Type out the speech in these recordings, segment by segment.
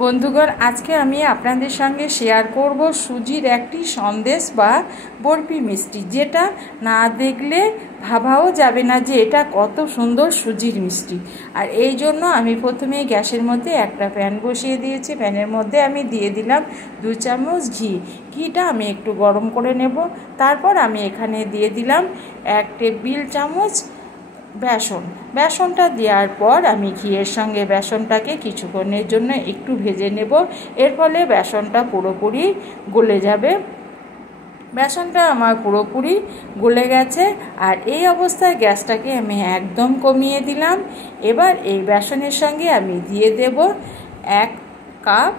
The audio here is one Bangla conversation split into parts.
বন্ধুগণ, আজকে আমি আপনাদের সঙ্গে শেয়ার করব সুজির একটি সন্দেশ বা বরফি মিষ্টি, যেটা না দেখলে ভাবাও যাবে না যে এটা কত সুন্দর সুজির মিষ্টি। আর এই জন্য আমি প্রথমে গ্যাসের মধ্যে একটা প্যান বসিয়ে দিয়েছি। প্যানের মধ্যে আমি দিয়ে দিলাম 2 চামচ ঘি। ঘিটা আমি একটু গরম করে নেব। তারপর আমি এখানে দিয়ে দিলাম 1 টেবিল চামচ বেসনটা দেওয়ার পর আমি ঘিয়ের সঙ্গে বেসনটাকে কিছুক্ষণের জন্য একটু ভেজে নেব। এর ফলে বেসনটা পুরোপুরি গলে যাবে। বেসনটা আমার পুরোপুরি গলে গেছে। আর এই অবস্থায় গ্যাসটাকে আমি একদম কমিয়ে দিলাম। এবার এই বেসনের সঙ্গে আমি দিয়ে দেব 1 কাপ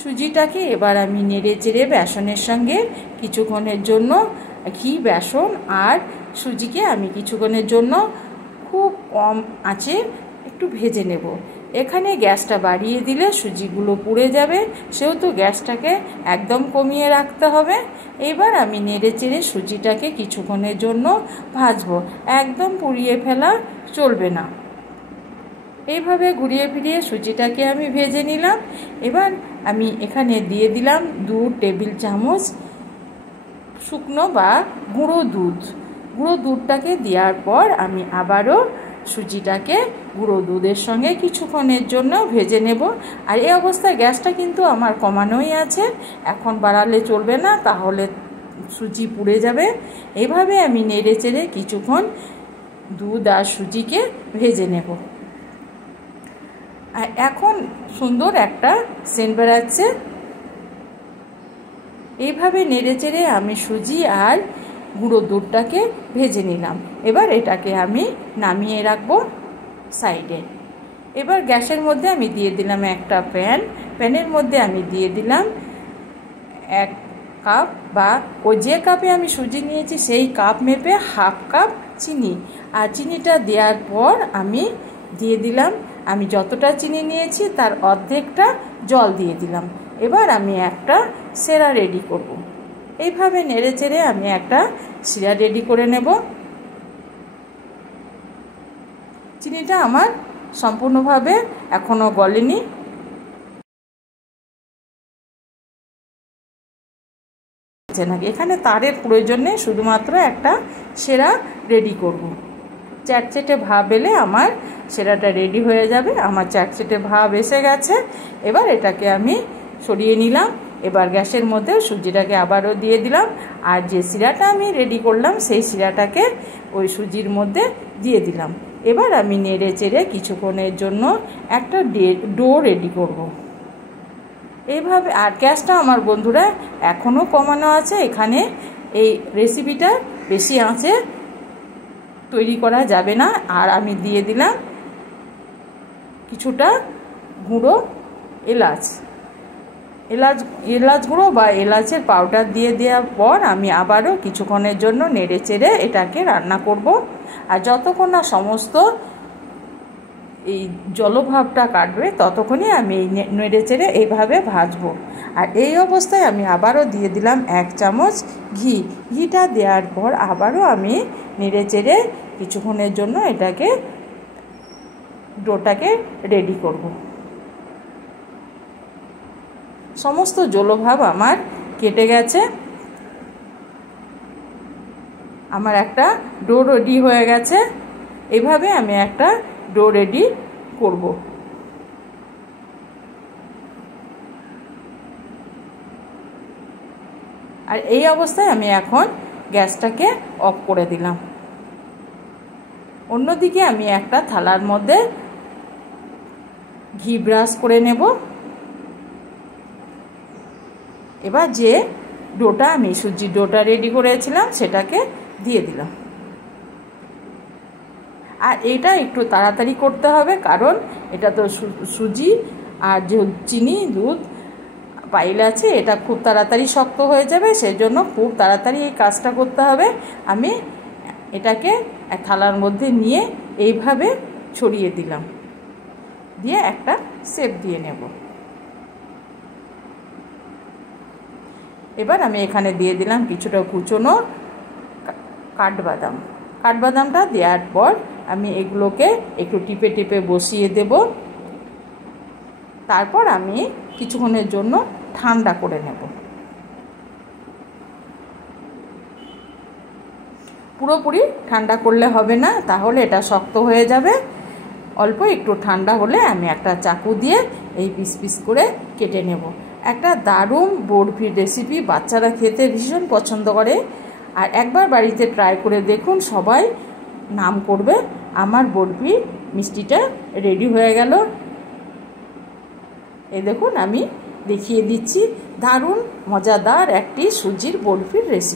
সুজিটাকে এবার আমি নেড়ে চেড়ে বেসনের সঙ্গে কিছুক্ষণের জন্য ঘি, বেসন আর সুজিকে আমি কিছুক্ষণের জন্য খুব কম আঁচে একটু ভেজে নেব। এখানে গ্যাসটা বাড়িয়ে দিলে সুজিগুলো পুড়ে যাবে, সেহেতু গ্যাসটাকে একদম কমিয়ে রাখতে হবে। এবার আমি নেড়ে চেড়ে সুজিটাকে কিছুক্ষণের জন্য ভাজবো, একদম পুড়িয়ে ফেলা চলবে না। এইভাবে ঘুরিয়ে ফিরিয়ে সুজিটাকে আমি ভেজে নিলাম। এবার আমি এখানে দিয়ে দিলাম 2 টেবিল চামচ শুকনো বা গুঁড়ো দুধটাকে দেওয়ার পর আমি আবারও সুজিটাকে গুঁড়ো দুধের সঙ্গে কিছুক্ষণের জন্য ভেজে নেব। আর এই অবস্থায় গ্যাসটা কিন্তু আমার কমানোই আছে, এখন বাড়ালে চলবে না, তাহলে সুজি পুড়ে যাবে। এইভাবে আমি নেড়ে চেড়ে কিছুক্ষণ দুধ আর সুজিকে ভেজে নেব। আর এখন সুন্দর একটা সেন্ট বেরাচ্ছে। এইভাবে নেড়ে চেড়ে আমি সুজি আর গুঁড়ো দুধটাকে ভেজে নিলাম। এবার এটাকে আমি নামিয়ে রাখবো সাইডে। এবার গ্যাসের মধ্যে আমি দিয়ে দিলাম একটা প্যানের মধ্যে আমি দিয়ে দিলাম 1 কাপ বা ওই যে কাপে আমি সুজি নিয়েছি সেই কাপ মেপে 1/2 কাপ চিনি। আর চিনিটা দেওয়ার পর আমি দিয়ে দিলাম, আমি যতটা চিনি নিয়েছি তার অর্ধেকটা জল দিয়ে দিলাম। এবার আমি একটা সিরা রেডি করব। এইভাবে নেড়ে চেড়ে আমি একটা সিরা রেডি করে নেব। চিনিটা আমার সম্পূর্ণভাবে এখনো গলেনি। এখানে তারের প্রয়োজন নেই, শুধুমাত্র একটা সিরা রেডি করব। চ্যাটচেটে ভাব এলে আমার সিরাটা রেডি হয়ে যাবে। আমার চ্যাটচেটে ভাব এসে গেছে। এবার এটাকে আমি সরিয়ে নিলাম। এবার গ্যাসের মধ্যে সুজিটাকে আবারও দিয়ে দিলাম। আর যে সিরাটা আমি রেডি করলাম সেই সিরাটাকে ওই সুজির মধ্যে দিয়ে দিলাম। এবার আমি নেড়ে চেড়ে কিছুক্ষণের জন্য একটা ডো রেডি করব। এইভাবে, আর গ্যাসটা আমার বন্ধুরা এখনও কমানো আছে। এখানে এই রেসিপিটা বেশি আঁচে তৈরি করা যাবে না। আর আমি দিয়ে দিলাম কিছুটা গুঁড়ো এলাচ গুঁড়ো বা এলাচের পাউডার দিয়ে দেওয়ার পর আমি আবারও কিছুক্ষণের জন্য নেড়ে চেড়ে এটাকে রান্না করব। আর যতক্ষণ না সমস্ত এই জলভাবটা কাটবে ততক্ষণই আমি এই নেড়ে চেড়ে এইভাবে ভাজবো। আর এই অবস্থায় আমি আবারও দিয়ে দিলাম 1 চামচ ঘিটা দেওয়ার পর আবারও আমি নেড়ে চেড়ে কিছুক্ষণের জন্য ডোটাকে রেডি করব। সমস্ত জলভাব আমার কেটে গেছে। আমার একটা ডো রেডি হয়ে গেছে। এভাবে আমি একটা ডো রেডি করব। আর এই অবস্থায় আমি এখন গ্যাসটাকে অফ করে দিলাম। অন্যদিকে আমি একটা থালার মধ্যে ঘি ব্রাশ করে নেব। এবার যে ডোটা আমি সুজির ডোটা রেডি করেছিলাম সেটাকে দিয়ে দিলাম। আর এটা একটু তাড়াতাড়ি করতে হবে, কারণ এটা তো সুজি আর যে চিনি দুধ পাইল আছে, এটা খুব তাড়াতাড়ি শক্ত হয়ে যাবে। সেজন্য খুব তাড়াতাড়ি এই কাজটা করতে হবে। আমি এটাকে এক থালার মধ্যে নিয়ে এইভাবে ছড়িয়ে দিলাম, দিয়ে একটা শেপ দিয়ে নেব। এবার আমি এখানে দিয়ে দিলাম কিছুটা কুচনো কাঠবাদামটা দেওয়ার পর আমি এগুলোকে একটু টিপে টিপে বসিয়ে দেব। তারপর আমি কিছুক্ষণের জন্য ঠান্ডা করে নেব। পুরোপুরি ঠান্ডা করলে হবে না, তাহলে এটা শক্ত হয়ে যাবে। অল্প একটু ঠান্ডা হলে আমি একটা চাকু দিয়ে এই পিস পিস করে কেটে নেব। একটা দারুণ বরফির রেসিপি, বাচ্চারা খেতে ভীষণ পছন্দ করে। আর একবার বাড়িতে ট্রাই করে দেখুন, সবাই নাম করবে। আমার বরফি মিষ্টিটা রেডি হয়ে গেল। এই দেখুন, আমি দেখিয়ে দিচ্ছি, দারুণ মজাদার একটি সুজির বরফির রেসিপি।